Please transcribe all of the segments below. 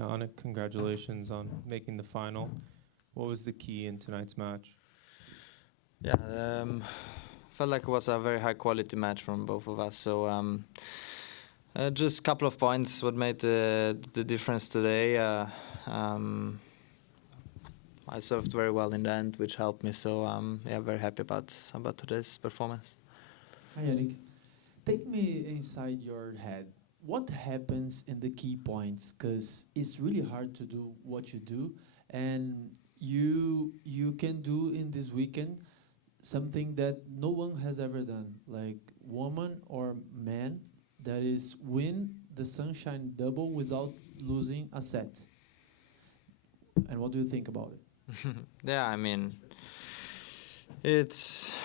Jannik, congratulations on making the final. What was the key in tonight's match? Yeah, felt like it was a very high quality match from both of us. So just a couple of points what made the difference today. I served very well in the end, which helped me. So yeah, very happy about today's performance. Hi, Jannik. Take me inside your head. What happens in the key points? Because it's really hard to do what you do, and you can do in this weekend something that no one has ever done, like woman or man, that is win the Sunshine Double without losing a set. And what do you think about it? Yeah, I mean, it's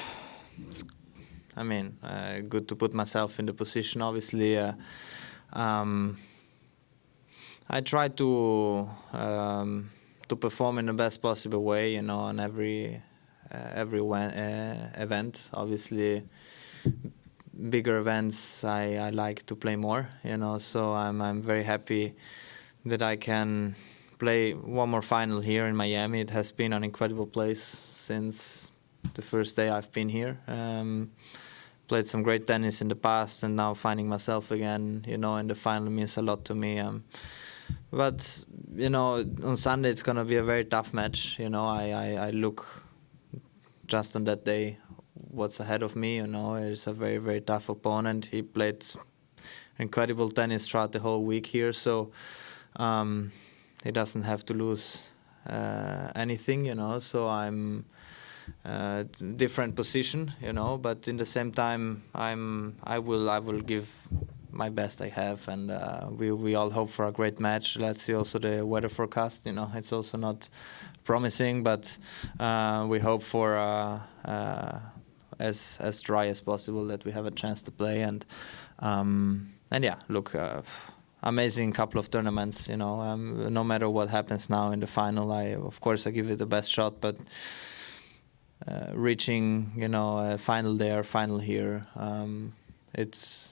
good to put myself in the position. Obviously, I try to perform in the best possible way, on every event. Obviously, bigger events I like to play more, So I'm very happy that I can play one more final here in Miami. It has been an incredible place since the first day I've been here. Played some great tennis in the past, and now finding myself again, in the final means a lot to me. But on Sunday it's gonna be a very tough match. I look just on that day what's ahead of me. It's a very, very tough opponent. He played incredible tennis throughout the whole week here, so he doesn't have to lose anything. So I'm different position, but in the same time I will give my best I have, and we all hope for a great match. Let's see also the weather forecast. It's also not promising, but we hope for as dry as possible, that we have a chance to play. And yeah, look, amazing couple of tournaments. No matter what happens now in the final, of course I give it the best shot, but reaching a final there, final here, it's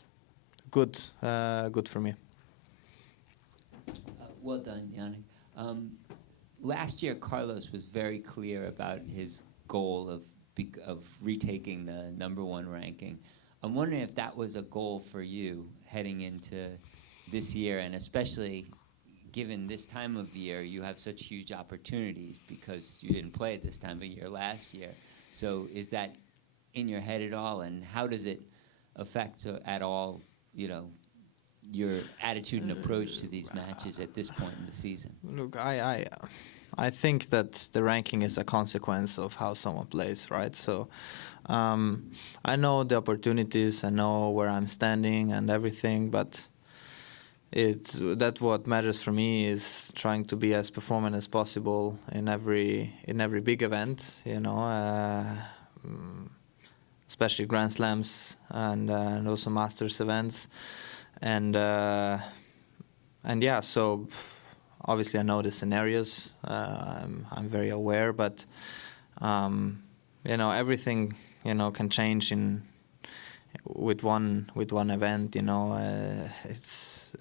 good for me. Well done, Jannik. Last year, Carlos was very clear about his goal of retaking the #1 ranking. I'm wondering if that was a goal for you heading into this year, and especially given this time of year, you have such huge opportunities because you didn't play at this time of year last year. So is that in your head at all, and how does it affect at all, your attitude and approach to these matches at this point in the season? Look, I think that the ranking is a consequence of how someone plays, right? So I know the opportunities, I know where I'm standing and everything, but that what matters for me is trying to be as performant as possible in every big event, especially Grand Slams and also Masters events, and yeah. So obviously I know the scenarios. I'm very aware, but everything can change with one event.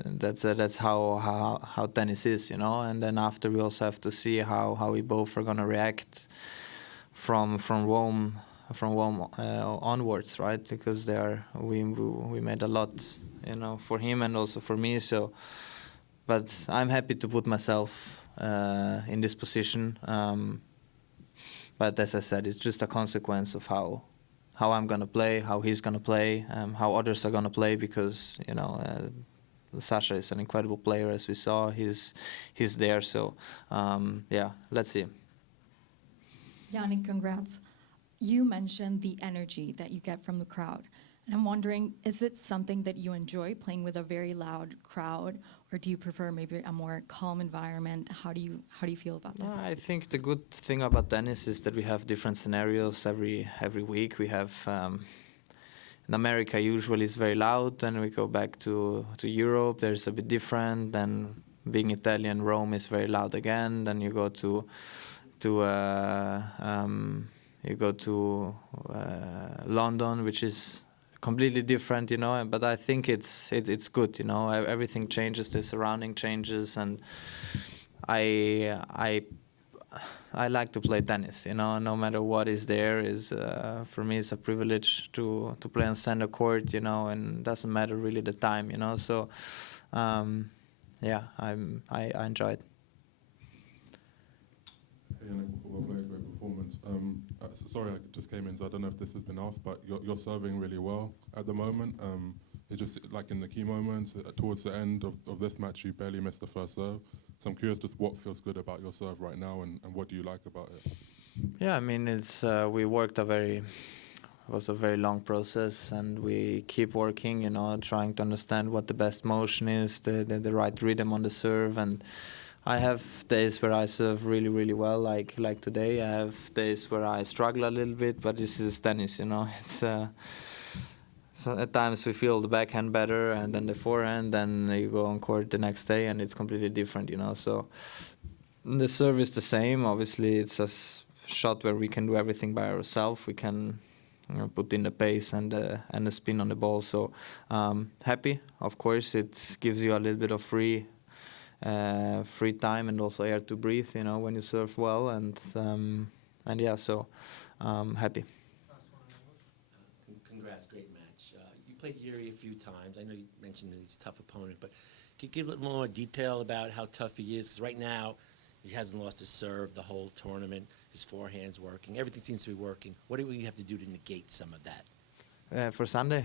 That's how tennis is, and then after we also have to see how we both are gonna react from Rome onwards, right? Because we made a lot, for him and also for me. So, but I'm happy to put myself in this position. But as I said, it's just a consequence of how I'm gonna play, how he's gonna play, how others are gonna play, because Sasha is an incredible player, as we saw. He's there, so yeah, let's see. Jannik, congrats. You mentioned the energy that you get from the crowd, and I'm wondering, is it something that you enjoy, playing with a very loud crowd, or do you prefer maybe a more calm environment? How do you feel about this? I think the good thing about tennis is that we have different scenarios every week. We have in America usually it's very loud, then we go back to Europe, there's a bit different. Then being Italian, Rome is very loud again. Then you go to London, which is completely different, you know. But I think it's good, you know. Everything changes, the surrounding changes, and I like to play tennis, you know. No matter what is there, is for me it's a privilege to play on center court, you know, and it doesn't matter really the time, you know. So yeah, I enjoy it. Jannik, well played, great performance. Sorry, I just came in, so I don't know if this has been asked, but you're serving really well at the moment. It's just like in the key moments, towards the end of this match, you barely missed the first serve. So I'm curious just what feels good about your serve right now, and what do you like about it? Yeah, I mean, it's we worked it was a very long process, and we keep working, you know, trying to understand what the best motion is, the right rhythm on the serve. And I have days where I serve really, really well, like today. I have days where I struggle a little bit, but this is tennis, you know. It's so at times we feel the backhand better, and then the forehand, then you go on court the next day, and it's completely different, you know. So the serve is the same. Obviously, it's a shot where we can do everything by ourselves. We can, you know, put in the pace and the spin on the ball. So happy, of course. It gives you a little bit of free time and also air to breathe, you know, when you serve well. And yeah, so happy. Congrats, great match. You played Yuri a few times. I know you mentioned that he's a tough opponent, but can you give a little more detail about how tough he is? Because right now, he hasn't lost his serve the whole tournament. His forehand's working. Everything seems to be working. What do we have to do to negate some of that? For Sunday?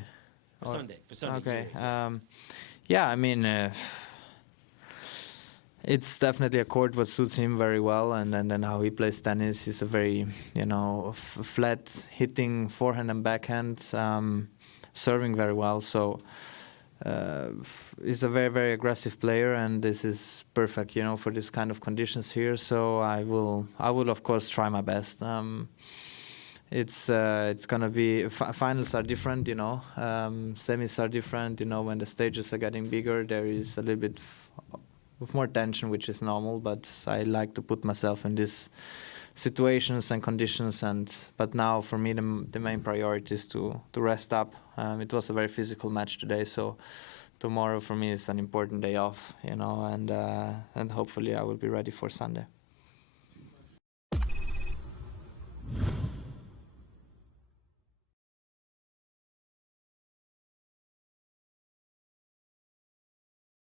For Sunday. Okay. Yuri, yeah, I mean, it's definitely a court what suits him very well, and then how he plays tennis. He's a very, you know, flat hitting forehand and backhand, serving very well. So he's a very, very aggressive player, and this is perfect, you know, for this kind of conditions here. So I will of course try my best. It's gonna be finals are different, you know. Semis are different, you know. When the stages are getting bigger, there is a little bit with more tension, which is normal, but I like to put myself in these situations and conditions. But now for me the main priority is to rest up. It was a very physical match today, so tomorrow for me is an important day off, you know, and hopefully I will be ready for Sunday.